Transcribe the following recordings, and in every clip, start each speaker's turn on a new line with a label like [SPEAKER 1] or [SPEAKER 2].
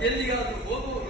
[SPEAKER 1] Bien ligado, vos vos.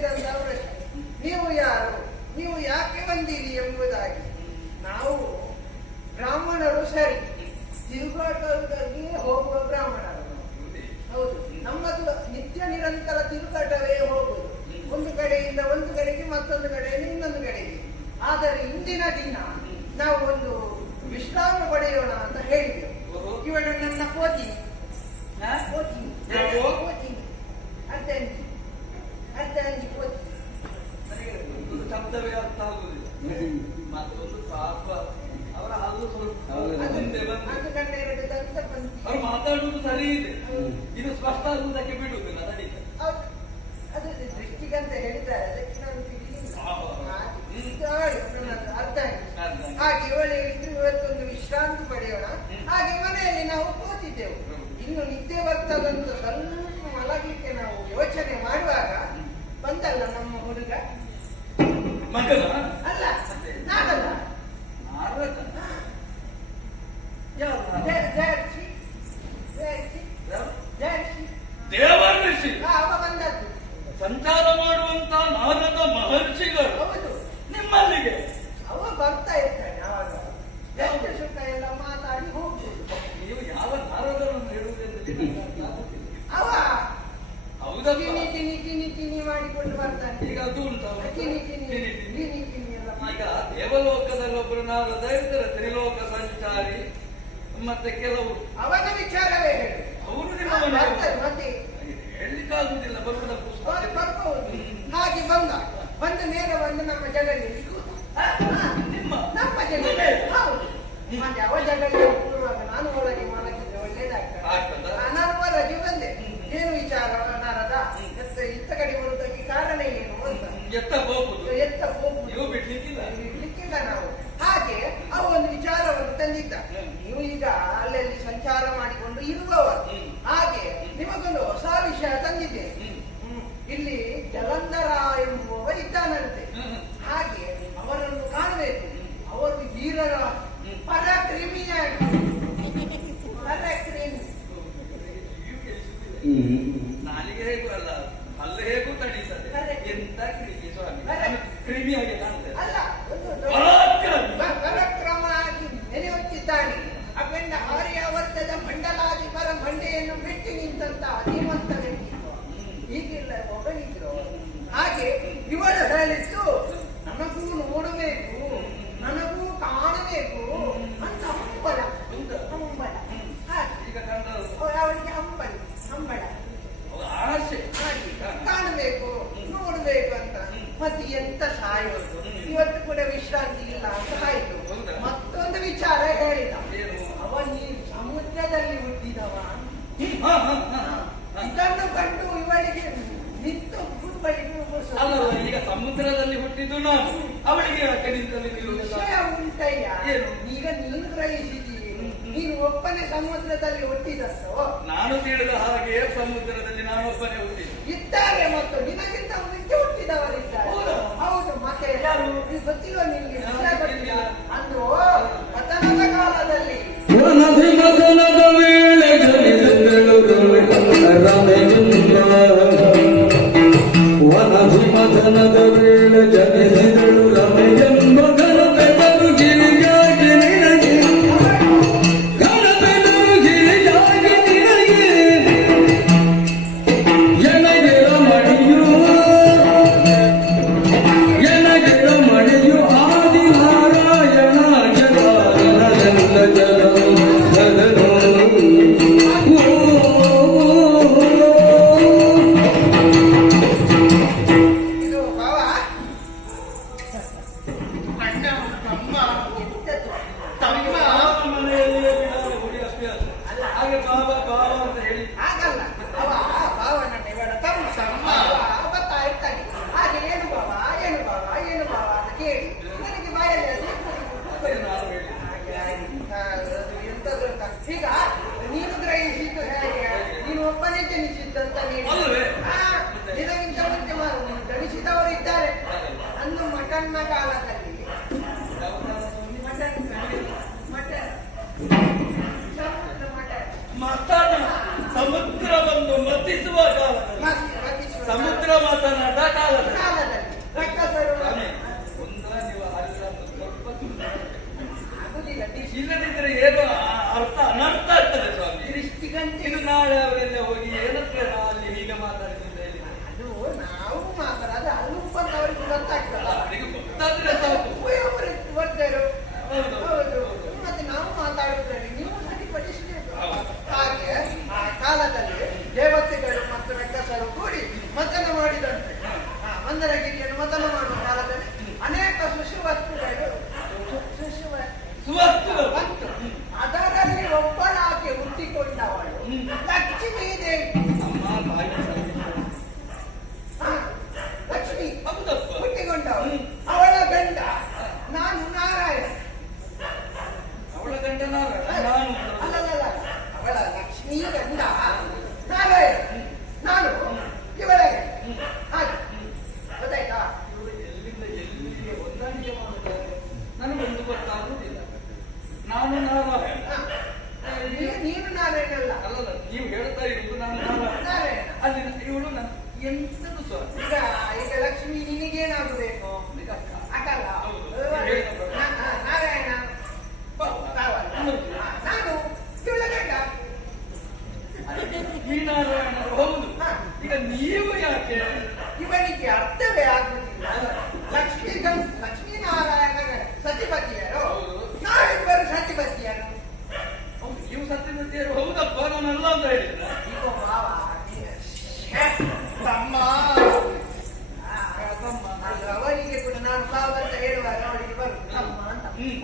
[SPEAKER 1] ನೀವು ನೀವು ಯಾರು? ನೀವು ಯಾಕೆ ಬಂದಿರಿ ಎಂಬುದಾಗಿ. ನಾವು ಬ್ರಾಹ್ಮಣರು ಸರಿ. ತಿರುಗಾಟದಲ್ಲಿ ಹೋಗುವ ಬ್ರಾಹ್ಮಣರು. ಹೌದು. ನಮ್ಮದು ನಿತ್ಯ ನಿರಂತರ ತಿರುಗಾಟವೇ ಹೋಗುವುದು. ಒಂದು ಕಡೆಯಿಂದ ಒಂದು ಕಡೆಗೆ ಮತ್ತೊಂದು ಕಡೆಯಿಂದ ಇನ್ನೊಂದು ಕಡೆಗೆ. ಆದರೆ ಇಂದಿನ ದಿನ ನಾವು ಒಂದು ವಿಶ್ರಾಮ ಪಡೆಯೋಣ ಅಂತ ಹೇಳಿದೆವು. ಇವಳು ನನ್ನ ಕೋತಿ
[SPEAKER 2] ಕೋತಿ
[SPEAKER 1] ಕೋತಿ ಅರ್ಧ ಅಂಜಿ ಕೋಚಿಂಗ್
[SPEAKER 2] ನನಗೆ ಶಬ್ದವೇ ಅರ್ಥ ಆಗುದಿಲ್ಲ. ಮತ್ತೊಂದು ಪಾಪ ಅವರ ಹಲ್ಲು ಸ್ವಲ್ಪ ಅವ್ರು ಮಾತಾಡುವುದು ಸರಿ ಇದೆ ಇದು ಸ್ಪಷ್ಟ ಆಗುವುದಕ್ಕೆ ಬಿಡುವುದಿಲ್ಲ ನಡೀತ.
[SPEAKER 1] ಅದು ದೃಷ್ಟಿಗಂತ ಹೇಳಿದ್ದಾರೆ ಅದಕ್ಕೆ ನಾನು ಹಾಗೆ ಆಯ್ತು. ಹಾಗೆ ಇವಳು ಹೇಳಿದ್ರು ಇವತ್ತೊಂದು ವಿಶ್ರಾಂತಿ ಪಡೆಯೋಣ. ಹಾಗೆ ಮನೆಯಲ್ಲಿ ನಾವು ಕೂತಿದ್ದೆವು. ಇನ್ನು ನಿದ್ದೆ ಬರ್ತದಂತ
[SPEAKER 2] ಮಗನ
[SPEAKER 1] ಅಲ್ಲ ನಾನಲ್ಲ
[SPEAKER 2] ನಾರದ
[SPEAKER 1] ಜಯ-
[SPEAKER 2] ದೇವಲೋಕದಲ್ಲಿ ದೈತರ ತ್ರಿಲೋಕ ಸಂಚಾರಿ ಮತ್ತೆ ಕೆಲವು
[SPEAKER 1] ಅವನ ವಿಚಾರವೇ ಹೇಳಿ.
[SPEAKER 2] ಅವರು
[SPEAKER 1] ಹಾ,
[SPEAKER 2] ನಿಮ್ಮ ಮನೆಯವರು.
[SPEAKER 1] ಬರ್ತಾರೆ ಮತ್ತೆ
[SPEAKER 2] ಹೇಳಲಿಕ್ಕಾಗುದಿಲ್ಲ ಬರುವುದ
[SPEAKER 1] ಅವ್ರು
[SPEAKER 2] ಪುಸ್ತಕ.
[SPEAKER 1] ಹಾಗೆ ಬಂದ. ಬಂದ ನೇರ ಬಂದು ನಮ್ಮ ಜನರಿಗೆ.
[SPEAKER 2] ನಿಮ್ಮ
[SPEAKER 1] ನಮ್ಮ ಜನ ಹೌದು. ಮತ್ತೆ ಅವ ನಾನು ಒಳಗೆ ಧೀಮಂತ ವ್ಯಕ್ತಿತ್ವ ಒಬ್ಬನಿದ್ರು. ಹಾಗೆ ಇವಳು ಹೇಳಿದ್ದು ನನಗೂ ನೋಡಬೇಕು ನನಗೂ ಕಾಣಬೇಕು ಅಂತ ಹಂಬಲ? ಹಂಬಲ. ಹಾಗೆ
[SPEAKER 2] ಈಗ ಕಂಡರು
[SPEAKER 1] ಅವ- ಅವಳಿಗೆ ಹಂಬಲ ಹಂಬಲ.
[SPEAKER 2] ಆಸೆ.
[SPEAKER 1] ಕಾಣಬೇಕು ನೋಡ್ಬೇಕು ಅಂತ ಮತ್ತೆ ಎಂತ ಸಾಯೋದು ಇವತ್ತು ಕೂಡ ವಿಶ್ರಾಂತಿ ಇಲ್ಲ ಅಂತ ಆಯ್ತು ಮತ್ತೊಂದು ವಿಚಾರ ಹೇಳಿದ. ಅವನು ಸಮುದ್ರದಲ್ಲಿ ಹುಟ್ಟಿದವ.
[SPEAKER 2] ಅಲ್ಲವ ಈಗ ಸಮುದ್ರದಲ್ಲಿ ಹುಟ್ಟಿದ್ದು ನಾನು. ಅವಳಿಗೆ ಯಾಕೆ ನಿಂತಲ್ಲಿ ನಿಲ್ಲುವುದಿಲ್ಲ?
[SPEAKER 1] ವಿಷಯ ಉಂಟಯ್ಯ.
[SPEAKER 2] ಏನು?
[SPEAKER 1] ಈಗ ನೀನು ಗ್ರಹಿಸಿದ್ದೀರಿ ನೀನು ಒಬ್ಬನೇ ಸಮುದ್ರದಲ್ಲಿ ಹುಟ್ಟಿದಸ್ಸು?
[SPEAKER 2] ನಾನು ತಿಳಿದ ಹಾಗೆ ಸಮುದ್ರದಲ್ಲಿ ನಾನು ಒಬ್ಬನೇ ಹುಟ್ಟಿದ್ದು.
[SPEAKER 1] ಇದ್ದಾರೆ ಮತ್ತು ನಿನಗಿಂತ ಮುಂಚೆ ಹುಟ್ಟಿದವರಿದ್ದಾರೆ.
[SPEAKER 2] ಹೌದಾ?
[SPEAKER 1] ಹೌದು ಮತ್ತೆ ಯಾರು? ಇದು ಗೊತ್ತಿಲ್ವ ನಿನ್ಗೆ? ವಿಷಯ ಗೊತ್ತಿಲ್ಲ. ಅಂದ್ರು ಪತನದ ಕಾಲದಲ್ಲಿ.
[SPEAKER 3] ನದಿ ಮದನದ ವೇಳೆ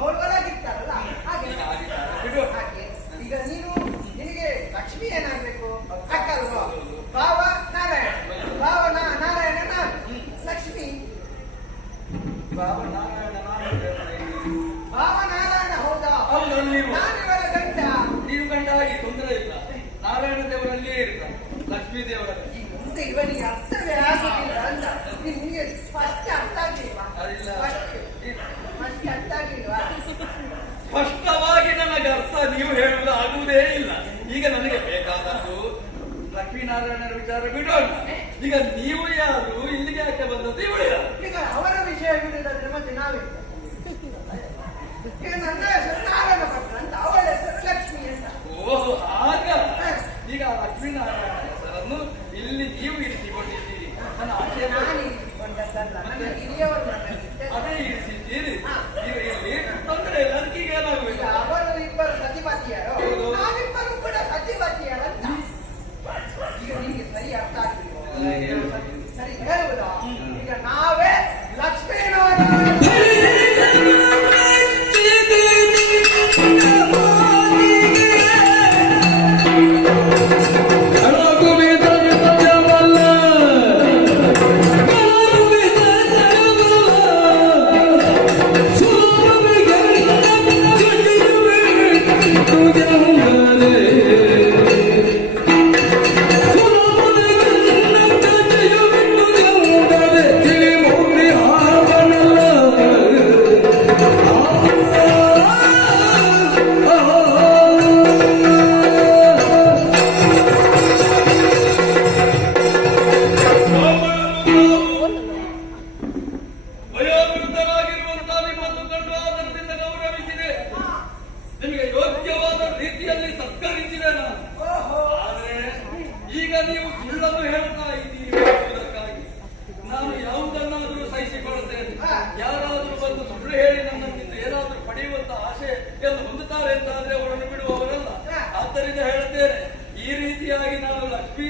[SPEAKER 1] ಓಡುವಲಾಗಿರ್ತಾರಲ್ಲ ಅರ್ಥ
[SPEAKER 2] ನೀವು
[SPEAKER 1] ಹೇಳುವುದು ಆಗುವುದೇ ಇಲ್ಲ. ಈಗ ನನಗೆ ಬೇಕಾದದ್ದು ಲಕ್ಷ್ಮೀನಾರಾಯಣರ ವಿಚಾರ ಬಿಡೋಣ. ಈಗ ನೀವು ಯಾರು? ಇಲ್ಲಿಗೆ ಯಾಕೆ ಬಂದದ್ದು? ಇವಳು ಯಾರು?
[SPEAKER 2] ಈಗ ಅವರ ವಿಷಯ ಬಿಡಿದ್ರೆ ಮತ್ತೆ ನಾವೇ
[SPEAKER 1] ನೀವು ಸುಳ್ಳನ್ನು ಹೇಳ್ತಾ ಇದ್ದೀರಿ ನಾನು ಯಾವುದನ್ನಾದರೂ ಸಹಿಸಿಕೊಳ್ಳುತ್ತೇನೆ. ಯಾರಾದರೂ ಬಂದು ಸುಳ್ಳು ಹೇಳಿ ನನ್ನಿಂದ ಏನಾದರೂ ಪಡೆಯುವಂತ ಆಸೆ ಎಂದು ಹೊಂದುತ್ತಾರೆ ಅಂತಾದ್ರೆ ಅವರನ್ನು ಬಿಡುವವರಲ್ಲ ಆದ್ದರಿಂದ ಹೇಳುತ್ತೇನೆ, ಈ ರೀತಿಯಾಗಿ ನಾನು ಲಕ್ಷ್ಮಿ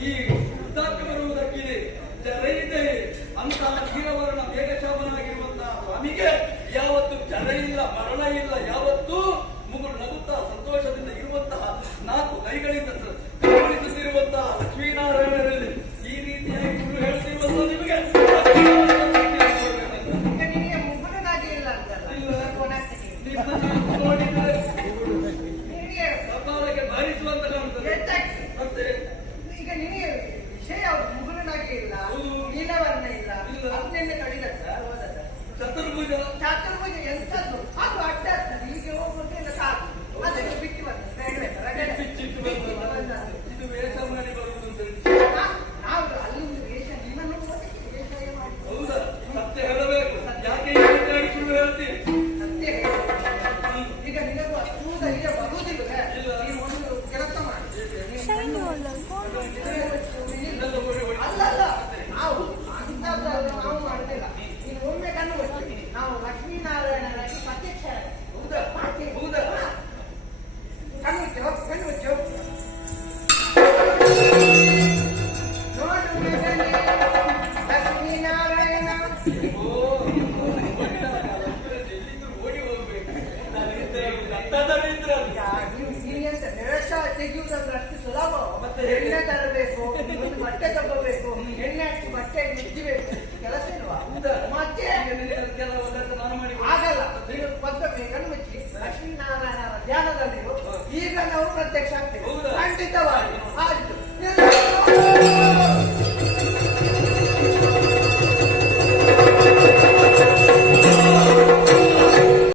[SPEAKER 2] ಈ ವೃದ್ಧಾಪ್ಯವಿರುವುದಕ್ಕೆ ಜರೈತೇ ಅಂತಹ ಕ್ಷೀರವರ್ಣ ದೇಹಶಾಮನಾಗಿರುವಂತಹ ಸ್ವಾಮಿಗೆ ಯಾವತ್ತು ಜರ ಇಲ್ಲ ಮರಣ ಇಲ್ಲ ಯಾವತ್ತು